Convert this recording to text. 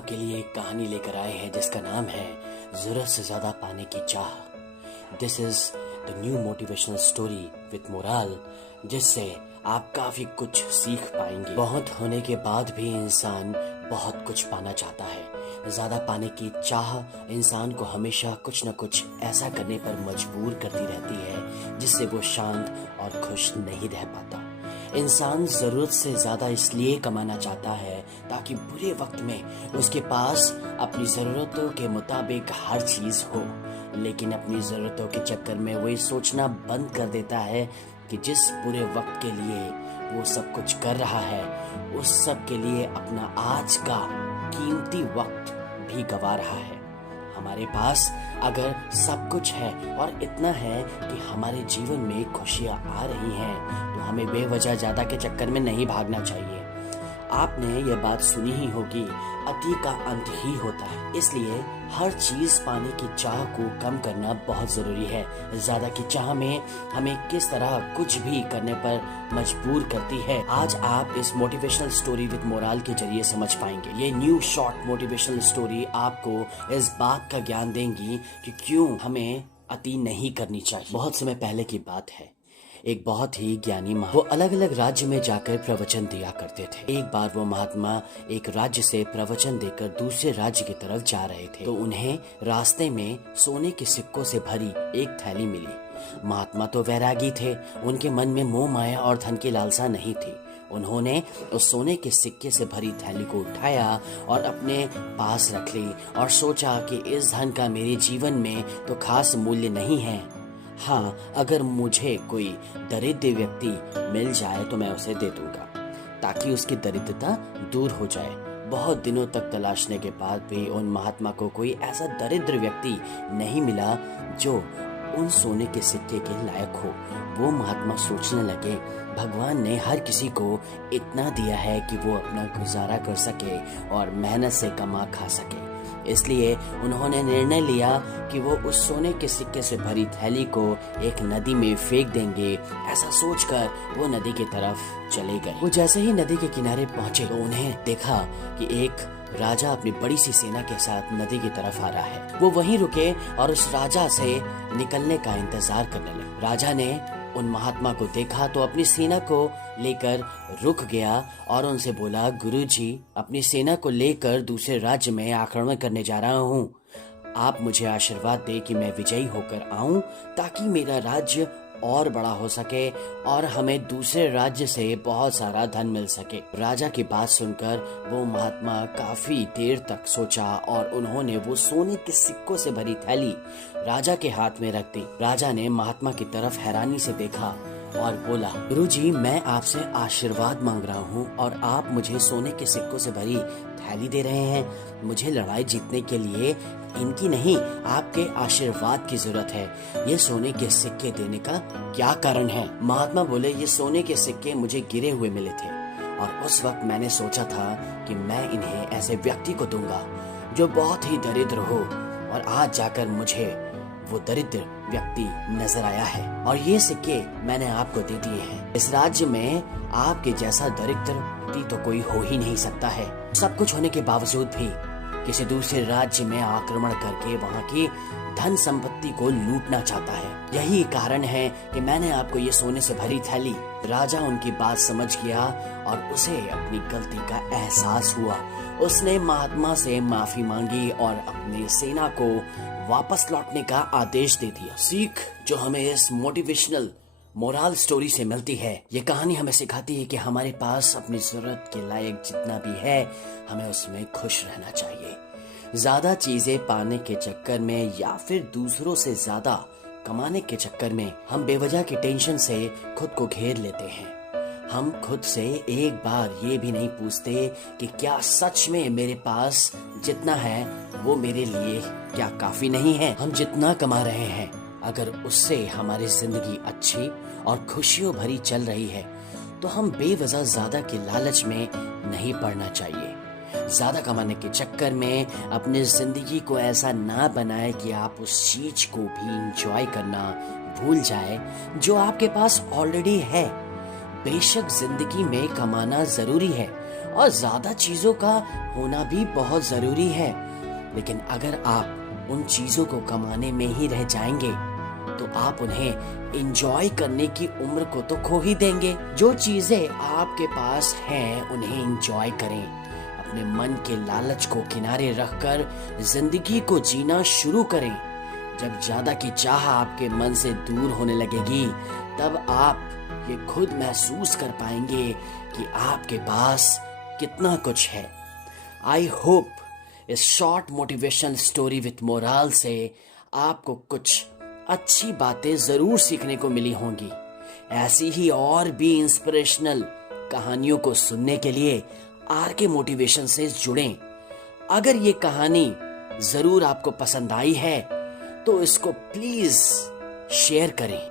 आपके लिए एक कहानी लेकर आए हैं जिसका नाम है जरूरत से ज्यादा पाने की चाह। This is the new motivational story with moral, जिससे आप काफी कुछ सीख पाएंगे। बहुत होने के बाद भी इंसान बहुत कुछ पाना चाहता है। ज्यादा पाने की चाह इंसान को हमेशा कुछ न कुछ ऐसा करने पर मजबूर करती रहती है जिससे वो शांत और खुश नहीं रह पाता। इंसान जरूरत से ज्यादा इसलिए कमाना चाहता है ताकि बुरे वक्त में उसके पास अपनी जरूरतों के मुताबिक हर चीज हो, लेकिन अपनी जरूरतों के चक्कर में वो ये सोचना बंद कर देता है कि जिस बुरे वक्त के लिए वो सब कुछ कर रहा है उस सब के लिए अपना आज का कीमती वक्त भी गवा रहा है। हमारे पास अगर सब कुछ है और इतना है कि हमारे जीवन में खुशियां आ रही हैं तो हमें बेवजह ज्यादा के चक्कर में नहीं भागना चाहिए। आपने ये बात सुनी ही होगी, अति का अंत ही होता है। इसलिए हर चीज पाने की चाह को कम करना बहुत जरूरी है। ज्यादा की चाह में हमें किस तरह कुछ भी करने पर मजबूर करती है, आज आप इस मोटिवेशनल स्टोरी विद मोरल के जरिए समझ पाएंगे। ये न्यू शॉर्ट मोटिवेशनल स्टोरी आपको इस बात का ज्ञान देंगी कि क्यों हमें अति नहीं करनी चाहिए। बहुत समय पहले की बात है, एक बहुत ही ज्ञानी महात्मा वो अलग अलग राज्य में जाकर प्रवचन दिया करते थे। एक बार वो महात्मा एक राज्य से प्रवचन देकर दूसरे राज्य की तरफ जा रहे थे तो उन्हें रास्ते में सोने के सिक्कों से भरी एक थैली मिली। महात्मा तो वैरागी थे, उनके मन में मोह माया और धन की लालसा नहीं थी। उन्होंने उस सोने के सिक्के से भरी थैली को उठाया और अपने पास रख ली और सोचा कि इस धन का मेरे जीवन में तो खास मूल्य नहीं है। हाँ, अगर मुझे कोई दरिद्र व्यक्ति मिल जाए तो मैं उसे दे दूंगा ताकि उसकी दरिद्रता दूर हो जाए। बहुत दिनों तक तलाशने के बाद भी उन महात्मा को कोई ऐसा दरिद्र व्यक्ति नहीं मिला जो उन सोने के सिक्के के लायक हो। वो महात्मा सोचने लगे, भगवान ने हर किसी को इतना दिया है कि वो अपना गुजारा कर सके और मेहनत से कमा खा सके। इसलिए उन्होंने निर्णय लिया कि वो उस सोने के सिक्के से भरी थैली को एक नदी में फेंक देंगे। ऐसा सोचकर वो नदी की तरफ चले गए। वो जैसे ही नदी के किनारे पहुंचे तो उन्हें देखा कि एक राजा अपनी बड़ी सी सेना के साथ नदी की तरफ आ रहा है। वो वहीं रुके और उस राजा से निकलने का इंतजार करने लगे। राजा ने उन महात्मा को देखा तो अपनी सेना को लेकर रुक गया और उनसे बोला, गुरुजी, अपनी सेना को लेकर दूसरे राज्य में आक्रमण करने जा रहा हूँ। आप मुझे आशीर्वाद दे कि मैं विजयी होकर आऊं ताकि मेरा राज्य और बड़ा हो सके और हमें दूसरे राज्य से बहुत सारा धन मिल सके। राजा की बात सुनकर वो महात्मा काफी देर तक सोचा और उन्होंने वो सोने के सिक्कों से भरी थैली राजा के हाथ में रख दी। राजा ने महात्मा की तरफ हैरानी से देखा और बोला, गुरुजी, मैं आपसे आशीर्वाद मांग रहा हूँ और आप मुझे सोने के सिक्कों से भरी थैली दे रहे हैं। मुझे लड़ाई जीतने के लिए इनकी नहीं, आपके आशीर्वाद की जरूरत है। ये सोने के सिक्के देने का क्या कारण है? महात्मा बोले, ये सोने के सिक्के मुझे गिरे हुए मिले थे और उस वक्त मैंने सोचा था कि मैं इन्हें ऐसे व्यक्ति को दूंगा जो बहुत ही दरिद्र हो, और आज जाकर मुझे वो दरिद्र व्यक्ति नजर आया है और ये सिक्के मैंने आपको दे दिए हैं। इस राज्य में आपके जैसा दरिद्र व्यक्ति तो कोई हो ही नहीं सकता है। सब कुछ होने के बावजूद भी किसी दूसरे राज्य में आक्रमण करके वहाँ की धन संपत्ति को लूटना चाहता है। यही कारण है कि मैंने आपको ये सोने से भरी थैली। राजा उनकी बात समझ गया और उसे अपनी गलती का एहसास हुआ। उसने महात्मा से माफी मांगी और अपनी सेना को वापस लौटने का आदेश दे दिया। सीख जो हमें इस मोटिवेशनल मोरल स्टोरी से मिलती है, ये कहानी हमें सिखाती है कि हमारे पास अपनी जरूरत के लायक जितना भी है हमें उसमें खुश रहना चाहिए। ज्यादा चीजें पाने के चक्कर में या फिर दूसरों से ज्यादा कमाने के चक्कर में हम बेवजह की टेंशन से खुद को घेर लेते हैं। हम खुद से एक बार ये भी नहीं पूछते कि क्या सच में मेरे पास जितना है वो मेरे लिए क्या काफी नहीं है। हम जितना कमा रहे हैं अगर उससे हमारी जिंदगी अच्छी और खुशियों भरी चल रही है तो हम बेवजह ज्यादा के लालच में नहीं पड़ना चाहिए। ज्यादा कमाने के चक्कर में अपनी जिंदगी को ऐसा ना बनाए कि आप उस चीज को भी इंजॉय करना भूल जाए जो आपके पास ऑलरेडी है। बेशक जिंदगी में कमाना जरूरी है और ज्यादा चीजों का होना भी बहुत जरूरी है, लेकिन अगर आप उन चीजों को कमाने में ही रह जाएंगे तो आप उन्हें एंजॉय करने की उम्र को तो खो ही देंगे। जो चीजें आपके पास हैं उन्हें एंजॉय करें। अपने मन के लालच को किनारे रखकर जिंदगी को जीना शुरू करें। जब ज्यादा की चाह आपके मन से दूर होने लगेगी तब आप ये खुद महसूस कर पाएंगे कि आपके पास कितना कुछ है। आई होप इस short motivation story with morale से आपको कुछ अच्छी बातें जरूर सीखने को मिली होंगी। ऐसी ही और भी इंस्पिरेशनल कहानियों को सुनने के लिए आर के मोटिवेशन से जुड़ें। अगर ये कहानी जरूर आपको पसंद आई है तो इसको प्लीज शेयर करें।